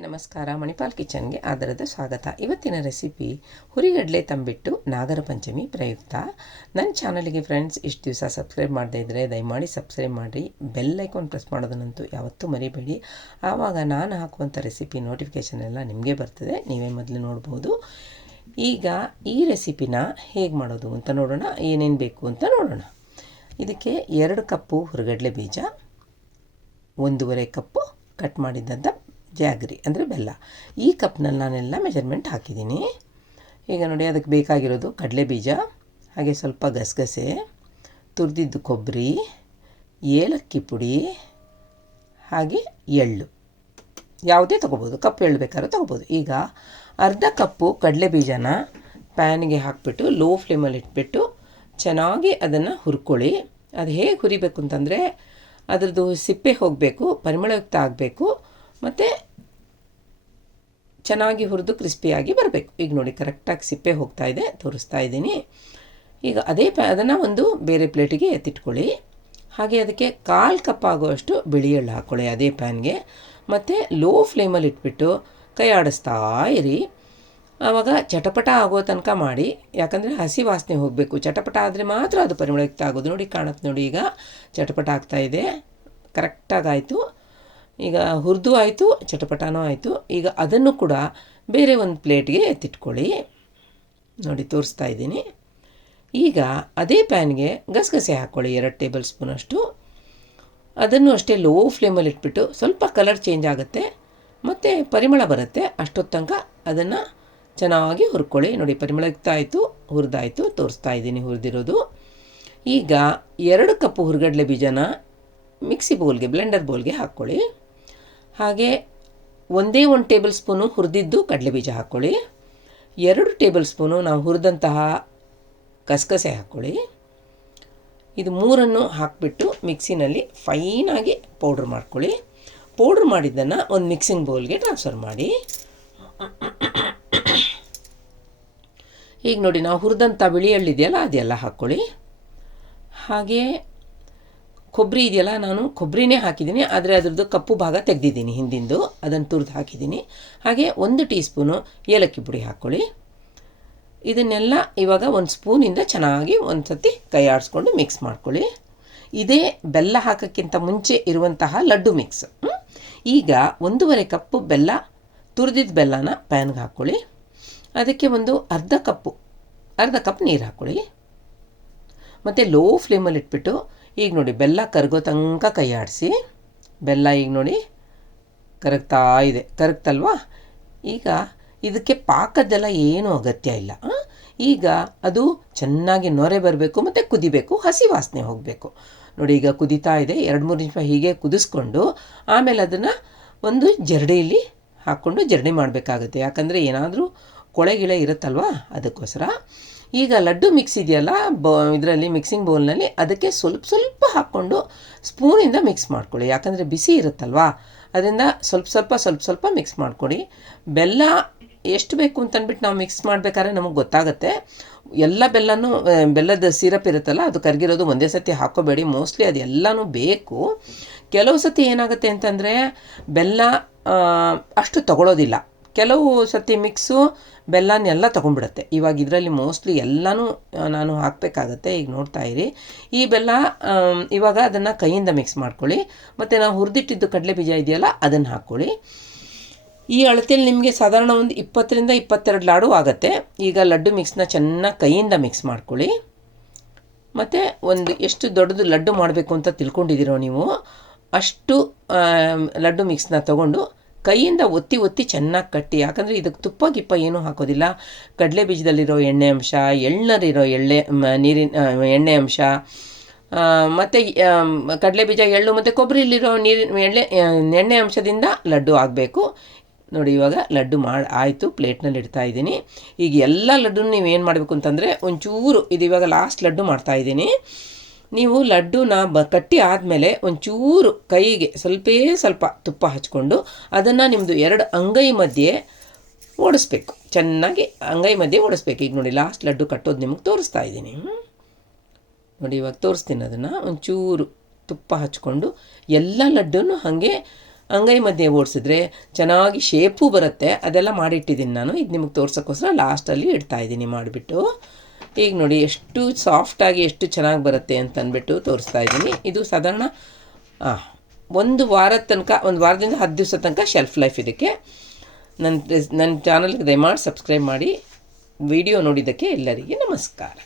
ನಮಸ್ಕಾರ, ಮಣಿಪಾಲ್ ಕಿಚನ್ಗೆ ಆದರದ ಸ್ವಾಗತ. ಇವತ್ತಿನ ರೆಸಿಪಿ ಹುರಿಗಡಲೆ ತಂಬಿಟ್ಟು ನಾಗರ ಪಂಚಮಿ ಪ್ರಯುಕ್ತ. ನನ್ನ ಚಾನಲ್ಗೆ ಫ್ರೆಂಡ್ಸ್ ಇಷ್ಟು ದಿವಸ ಸಬ್ಸ್ಕ್ರೈಬ್ ಮಾಡದೇ ಇದ್ದರೆ ದಯಮಾಡಿ ಸಬ್ಸ್ಕ್ರೈಬ್ ಮಾಡಿ ಬೆಲ್ ಐಕಾನ್ ಪ್ರೆಸ್ ಮಾಡೋದನ್ನಂತೂ ಯಾವತ್ತೂ ಮರಿಬೇಡಿ. ಆವಾಗ ನಾನು ಹಾಕುವಂಥ ರೆಸಿಪಿ ನೋಟಿಫಿಕೇಷನ್ ಎಲ್ಲ ನಿಮಗೆ ಬರ್ತದೆ. ನೀವೇ ಮೊದಲು ನೋಡ್ಬೋದು. ಈಗ ಈ ರೆಸಿಪಿನ ಹೇಗೆ ಮಾಡೋದು ಅಂತ ನೋಡೋಣ. ಏನೇನು ಬೇಕು ಅಂತ ನೋಡೋಣ. ಇದಕ್ಕೆ ಎರಡು ಕಪ್ಪು ಹುರಿಗಡಲೆ ಬೀಜ, ಒಂದೂವರೆ ಕಪ್ಪು ಕಟ್ ಮಾಡಿದ್ದಂಥ ಜಾಗ್ರಿ ಅಂದರೆ ಬೆಲ್ಲ. ಈ ಕಪ್ನಲ್ಲಿ ನಾನೆಲ್ಲ ಮೆಜರ್ಮೆಂಟ್ ಹಾಕಿದ್ದೀನಿ. ಈಗ ನೋಡಿ ಅದಕ್ಕೆ ಬೇಕಾಗಿರೋದು ಕಡಲೆ ಬೀಜ, ಹಾಗೆ ಸ್ವಲ್ಪ ಗಸಗಸೆ, ತುರಿದಿದ್ದು ಕೊಬ್ಬರಿ, ಏಲಕ್ಕಿ ಪುಡಿ, ಹಾಗೆ ಎಳ್ಳು. ಯಾವುದೇ ತೊಗೋಬೋದು, ಕಪ್ ಎಳ್ಳು ಬೇಕಾದ್ರೂ ತೊಗೋಬೋದು. ಈಗ ಅರ್ಧ ಕಪ್ಪು ಕಡಲೆ ಬೀಜನ ಪ್ಯಾನಿಗೆ ಹಾಕಿಬಿಟ್ಟು ಲೋ ಫ್ಲೇಮಲ್ಲಿ ಇಟ್ಬಿಟ್ಟು, ಚೆನ್ನಾಗಿ ಅದನ್ನು ಹುರ್ಕೊಳ್ಳಿ. ಅದು ಹೇಗೆ ಹುರಿಬೇಕು ಅಂತಂದರೆ, ಅದರದ್ದು ಸಿಪ್ಪೆ ಹೋಗಬೇಕು, ಪರಿಮಳಯುಕ್ತ ಆಗಬೇಕು. ಮತ್ತು ಚೆನ್ನಾಗಿ ಹುರಿದು ಕ್ರಿಸ್ಪಿಯಾಗಿ ಬರಬೇಕು. ಈಗ ನೋಡಿ, ಕರೆಕ್ಟಾಗಿ ಸಿಪ್ಪೆ ಹೋಗ್ತಾ ಇದೆ, ತೋರಿಸ್ತಾ ಇದ್ದೀನಿ. ಈಗ ಅದೇ ಪ್ಯಾ, ಅದನ್ನು ಒಂದು ಬೇರೆ ಪ್ಲೇಟಿಗೆ ಎತ್ತಿಟ್ಕೊಳ್ಳಿ. ಹಾಗೆ ಅದಕ್ಕೆ ಕಾಲು ಕಪ್ ಆಗುವಷ್ಟು ಬಿಳಿ ಎಳ್ಳು ಹಾಕ್ಕೊಳ್ಳಿ ಅದೇ ಪ್ಯಾನ್ಗೆ. ಮತ್ತು ಲೋ ಫ್ಲೇಮಲ್ಲಿ ಇಟ್ಬಿಟ್ಟು ಕೈ ಆಡಿಸ್ತಾ ಇರಿ. ಆವಾಗ ಚಟಪಟ ಆಗೋ ತನಕ ಮಾಡಿ. ಯಾಕಂದರೆ ಹಸಿ ವಾಸನೆ ಹೋಗಬೇಕು. ಚಟಪಟ ಆದರೆ ಮಾತ್ರ ಅದು ಪರಿಮಳಯುಕ್ತ ಆಗೋದು. ನೋಡಿ, ಕಾಣುತ್ತೆ ನೋಡಿ, ಈಗ ಚಟಪಟ ಆಗ್ತಾಯಿದೆ ಕರೆಕ್ಟಾಗಾಯಿತು. ಈಗ ಹುರಿದು ಆಯಿತು, ಚಟಪಟಾನೂ ಆಯಿತು. ಈಗ ಅದನ್ನು ಕೂಡ ಬೇರೆ ಒಂದು ಪ್ಲೇಟ್ಗೆ ಎತ್ತಿಟ್ಕೊಳ್ಳಿ. ನೋಡಿ, ತೋರಿಸ್ತಾ ಇದ್ದೀನಿ. ಈಗ ಅದೇ ಪ್ಯಾನ್ಗೆ ಗಸಗಸೆ ಹಾಕ್ಕೊಳ್ಳಿ ಎರಡು ಟೇಬಲ್ ಸ್ಪೂನಷ್ಟು. ಅದನ್ನು ಅಷ್ಟೇ ಲೋ ಫ್ಲೇಮಲ್ಲಿ ಇಟ್ಬಿಟ್ಟು ಸ್ವಲ್ಪ ಕಲರ್ ಚೇಂಜ್ ಆಗುತ್ತೆ, ಮತ್ತು ಪರಿಮಳ ಬರುತ್ತೆ. ಅಷ್ಟೊತ್ತು ತನಕ ಅದನ್ನು ಚೆನ್ನಾಗಿ ಹುರ್ಕೊಳ್ಳಿ. ನೋಡಿ, ಪರಿಮಳ ಆಯಿತು ಹುರಿದಾಯಿತು, ತೋರಿಸ್ತಾ ಇದ್ದೀನಿ ಹುರಿದಿರೋದು. ಈಗ ಎರಡು ಕಪ್ಪು ಹುರ್ಗಡ್ಲೆ ಬೀಜನ ಮಿಕ್ಸಿ ಬೌಲ್ಗೆ, ಬ್ಲೆಂಡರ್ ಬೌಲ್ಗೆ ಹಾಕ್ಕೊಳ್ಳಿ ಹಾಗೆ ಒಂದೇ ಒಂದು ಟೇಬಲ್ ಸ್ಪೂನು ಹುರಿದಿದ್ದು ಕಡಲೆ ಬೀಜ ಹಾಕ್ಕೊಳ್ಳಿ. ಎರಡು ಟೇಬಲ್ ಸ್ಪೂನು ನಾವು ಹುರಿದಂತಹ ಕಸಕಸೆ ಹಾಕ್ಕೊಳ್ಳಿ. ಇದು ಮೂರನ್ನು ಹಾಕಿಬಿಟ್ಟು ಮಿಕ್ಸಿನಲ್ಲಿ ಫೈನಾಗಿ ಪೌಡ್ರ್ ಮಾಡ್ಕೊಳ್ಳಿ. ಪೌಡ್ರ್ ಮಾಡಿದ್ದನ್ನು ಒಂದು ಮಿಕ್ಸಿಂಗ್ ಬೌಲ್ಗೆ ಟ್ರಾನ್ಸ್ಫರ್ ಮಾಡಿ. ಈಗ ನೋಡಿ, ನಾವು ಹುರಿದಂಥ ಬಿಳಿ ಹಳ್ಳಿದೆಯಲ್ಲ ಅದೆಲ್ಲ ಹಾಕ್ಕೊಳ್ಳಿ. ಹಾಗೆ ಕೊಬ್ಬರಿ ಇದೆಯಲ್ಲ, ನಾನು ಕೊಬ್ಬರಿನೇ ಹಾಕಿದ್ದೀನಿ. ಆದರೆ ಅದರದ್ದು ಕಪ್ಪು ಭಾಗ ತೆಗೆದಿದ್ದೀನಿ, ಹಿಂದಿಂದು. ಅದನ್ನು ತುರಿದು ಹಾಕಿದ್ದೀನಿ. ಹಾಗೆ ಒಂದು ಟೀ ಸ್ಪೂನು ಏಲಕ್ಕಿ ಪುಡಿ ಹಾಕ್ಕೊಳ್ಳಿ. ಇದನ್ನೆಲ್ಲ ಇವಾಗ ಒಂದು ಸ್ಪೂನಿಂದ ಚೆನ್ನಾಗಿ ಒಂದು ಸತಿ ಕೈ ಆಡಿಸ್ಕೊಂಡು ಮಿಕ್ಸ್ ಮಾಡ್ಕೊಳ್ಳಿ. ಇದೇ ಬೆಲ್ಲ ಹಾಕೋಕ್ಕಿಂತ ಮುಂಚೆ ಇರುವಂತಹ ಲಡ್ಡು ಮಿಕ್ಸ್. ಈಗ ಒಂದೂವರೆ ಕಪ್ಪು ಬೆಲ್ಲ ತುರಿದಿದ್ದ ಬೆಲ್ಲನ ಪ್ಯಾನ್ಗೆ ಹಾಕ್ಕೊಳ್ಳಿ. ಅದಕ್ಕೆ ಒಂದು ಅರ್ಧ ಕಪ್ಪು, ಅರ್ಧ ಕಪ್ ನೀರು ಹಾಕ್ಕೊಳ್ಳಿ. ಮತ್ತು ಲೋ ಫ್ಲೇಮಲ್ಲಿ ಇಟ್ಬಿಟ್ಟು ಈಗ ನೋಡಿ, ಬೆಲ್ಲ ಕರಗೋ ತನಕ ಕೈ ಆಡಿಸಿ. ಬೆಲ್ಲ ಈಗ ನೋಡಿ ಕರಗ್ತಾ ಇದೆ. ಕರಗ್ತಲ್ವಾ? ಈಗ ಇದಕ್ಕೆ ಪಾಕದ್ದೆಲ್ಲ ಏನೂ ಅಗತ್ಯ ಇಲ್ಲ. ಈಗ ಅದು ಚೆನ್ನಾಗಿ ನೊರೆ ಬರಬೇಕು ಮತ್ತು ಕುದಿಬೇಕು, ಹಸಿ ವಾಸನೆ ಹೋಗಬೇಕು. ನೋಡಿ, ಈಗ ಕುದಿತಾ ಇದೆ. ಎರಡು ಮೂರು ನಿಮಿಷ ಹೀಗೆ ಕುದಿಸ್ಕೊಂಡು ಆಮೇಲೆ ಅದನ್ನು ಒಂದು ಜರಡಿಯಲ್ಲಿ ಹಾಕ್ಕೊಂಡು ಜರಡಿ ಮಾಡಬೇಕಾಗುತ್ತೆ. ಯಾಕಂದರೆ ಏನಾದರೂ ಕೊಳೆ ಗಿಳೆ ಇರುತ್ತಲ್ವ ಅದಕ್ಕೋಸ್ಕರ. ಈಗ ಲಡ್ಡು ಮಿಕ್ಸ್ ಇದೆಯಲ್ಲ, ಬ, ಇದರಲ್ಲಿ ಮಿಕ್ಸಿಂಗ್ ಬೌಲ್ನಲ್ಲಿ ಅದಕ್ಕೆ ಸ್ವಲ್ಪ ಸ್ವಲ್ಪ ಹಾಕ್ಕೊಂಡು ಸ್ಪೂನಿಂದ ಮಿಕ್ಸ್ ಮಾಡ್ಕೊಳ್ಳಿ. ಯಾಕಂದರೆ ಬಿಸಿ ಇರುತ್ತಲ್ವಾ? ಅದರಿಂದ ಸ್ವಲ್ಪ ಸ್ವಲ್ಪ ಸ್ವಲ್ಪ ಸ್ವಲ್ಪ ಮಿಕ್ಸ್ ಮಾಡಿಕೊಡಿ ಬೆಲ್ಲ ಎಷ್ಟು ಬೇಕು ಅಂತಂದ್ಬಿಟ್ಟು ನಾವು ಮಿಕ್ಸ್ ಮಾಡಬೇಕಾದ್ರೆ ನಮಗೆ ಗೊತ್ತಾಗುತ್ತೆ. ಎಲ್ಲ ಬೆಲ್ಲನೂ ಬೆಲ್ಲದ ಸಿರಪ್ ಇರುತ್ತಲ್ಲ, ಅದು ಕರಗಿರೋದು ಒಂದೇ ಸತಿ ಹಾಕೋಬೇಡಿ ಮೋಸ್ಟ್ಲಿ ಅದೆಲ್ಲನೂ ಬೇಕು. ಕೆಲವು ಸತಿ ಏನಾಗುತ್ತೆ ಅಂತಂದರೆ ಬೆಲ್ಲ ಅಷ್ಟು ತಗೊಳ್ಳೋದಿಲ್ಲ ಕೆಲವು ಸತಿ ಮಿಕ್ಸು ಬೆಲ್ಲನೆಲ್ಲ ತೊಗೊಂಡ್ಬಿಡುತ್ತೆ. ಇವಾಗ ಇದರಲ್ಲಿ ಮೋಸ್ಟ್ಲಿ ಎಲ್ಲನೂ ನಾನು ಹಾಕಬೇಕಾಗತ್ತೆ. ಈಗ ನೋಡ್ತಾ ಇರಿ. ಈ ಬೆಲ್ಲ ಇವಾಗ ಅದನ್ನು ಕೈಯಿಂದ ಮಿಕ್ಸ್ ಮಾಡ್ಕೊಳ್ಳಿ. ಮತ್ತು ನಾವು ಹುರಿದಿಟ್ಟಿದ್ದು ಕಡಲೆ ಬೀಜ ಇದೆಯಲ್ಲ, ಅದನ್ನು ಹಾಕ್ಕೊಳ್ಳಿ. ಈ ಅಳತೆಯಲ್ಲಿ ನಿಮಗೆ ಸಾಧಾರಣ ಒಂದು ಇಪ್ಪತ್ತರಿಂದ ಇಪ್ಪತ್ತೆರಡು ಲಾಡು ಆಗುತ್ತೆ. ಈಗ ಲಡ್ಡು ಮಿಕ್ಸ್ನ ಚೆನ್ನಾಗಿ ಕೈಯಿಂದ ಮಿಕ್ಸ್ ಮಾಡ್ಕೊಳ್ಳಿ. ಮತ್ತು ಒಂದು ಎಷ್ಟು ದೊಡ್ಡದು ಲಡ್ಡು ಮಾಡಬೇಕು ಅಂತ ತಿಳ್ಕೊಂಡಿದ್ದೀರೋ ನೀವು, ಅಷ್ಟು ಲಡ್ಡು ಮಿಕ್ಸ್ನ ತೊಗೊಂಡು ಕೈಯಿಂದ ಒತ್ತಿ ಒತ್ತಿ ಚೆನ್ನಾಗಿ ಕಟ್ಟಿ. ಯಾಕಂದರೆ ಇದಕ್ಕೆ ತುಪ್ಪ ಗಿಪ್ಪ ಏನೂ ಹಾಕೋದಿಲ್ಲ. ಕಡಲೆ ಬೀಜದಲ್ಲಿರೋ ಎಣ್ಣೆ ಅಂಶ ಎಳ್ಳರಿರೋ ಎಳ್ಳೆ ನೀರಿನ ಎಣ್ಣೆ ಅಂಶ ಮತ್ತು ಕಡಲೆ ಬೀಜ, ಎಳ್ಳು, ಮತ್ತು ಕೊಬ್ಬರಿಲಿರೋ ನೀರಿನ ಎಳ್ಳೆ ಎಣ್ಣೆ ಅಂಶದಿಂದ ಲಡ್ಡು ಆಗಬೇಕು ನೋಡಿ, ಇವಾಗ ಲಡ್ಡು ಮಾಡಿ, ಆಯಿತು, ಪ್ಲೇಟ್ನಲ್ಲಿ ಇಡ್ತಾ ಇದ್ದೀನಿ. ಈಗ ಎಲ್ಲ ಲಡ್ಡು ನೀವು ಏನು ಮಾಡಬೇಕು ಅಂತಂದರೆ, ಒಂಚೂರು, ಇದು ಇವಾಗ ಲಾಸ್ಟ್ ಲಡ್ಡು ಮಾಡ್ತಾಯಿದ್ದೀನಿ ನೀವು ಲಡ್ಡುನ ಬ, ಕಟ್ಟಿ ಆದಮೇಲೆ ಒಂಚೂರು ಕೈಗೆ ಸ್ವಲ್ಪೇ ಸ್ವಲ್ಪ ತುಪ್ಪ ಹಚ್ಕೊಂಡು ಅದನ್ನು ನಿಮ್ಮದು ಎರಡು ಅಂಗೈ ಮಧ್ಯೆ ಓಡಿಸ್ಬೇಕು. ಚೆನ್ನಾಗಿ ಅಂಗೈ ಮಧ್ಯೆ ಓಡಿಸ್ಬೇಕು. ಈಗ ನೋಡಿ ಲಾಸ್ಟ್ ಲಡ್ಡು ಕಟ್ಟೋದು ನಿಮಗೆ ತೋರಿಸ್ತಾ ಇದ್ದೀನಿ. ನೋಡಿ, ಇವಾಗ ತೋರಿಸ್ತೀನಿ ಅದನ್ನು. ಒಂಚೂರು ತುಪ್ಪ ಹಚ್ಕೊಂಡು ಎಲ್ಲ ಲಡ್ಡೂ ಹಾಗೆ ಅಂಗೈ ಮಧ್ಯೆ ಓಡಿಸಿದ್ರೆ ಚೆನ್ನಾಗಿ ಶೇಪು ಬರುತ್ತೆ. ಅದೆಲ್ಲ ಮಾಡಿಟ್ಟಿದ್ದೀನಿ ನಾನು. ಇದು ನಿಮಗೆ ತೋರ್ಸೋಕ್ಕೋಸ್ಕರ ಲಾಸ್ಟಲ್ಲಿ ಇಡ್ತಾ ಇದ್ದೀನಿ, ಮಾಡಿಬಿಟ್ಟು. ಈಗ ನೋಡಿ, ಎಷ್ಟು ಸಾಫ್ಟಾಗಿ ಎಷ್ಟು ಚೆನ್ನಾಗಿ ಬರುತ್ತೆ ಅಂತ ಅಂದ್ಬಿಟ್ಟು ತೋರಿಸ್ತಾ ಇದ್ದೀನಿ. ಇದು ಸಾಧಾರಣ ಒಂದು ವಾರದ ತನಕ, ಒಂದು ವಾರದಿಂದ ಹತ್ತು ದಿವಸ ತನಕ ಶೆಲ್ಫ್ ಲೈಫ್ ಇದಕ್ಕೆ. ನನ್ನ ನನ್ನ ಚಾನಲ್ಗೆ ದಯಮಾಡಿ ಸಬ್ಸ್ಕ್ರೈಬ್ ಮಾಡಿ. ವಿಡಿಯೋ ನೋಡಿದ್ದಕ್ಕೆ ಎಲ್ಲರಿಗೆ ನಮಸ್ಕಾರ.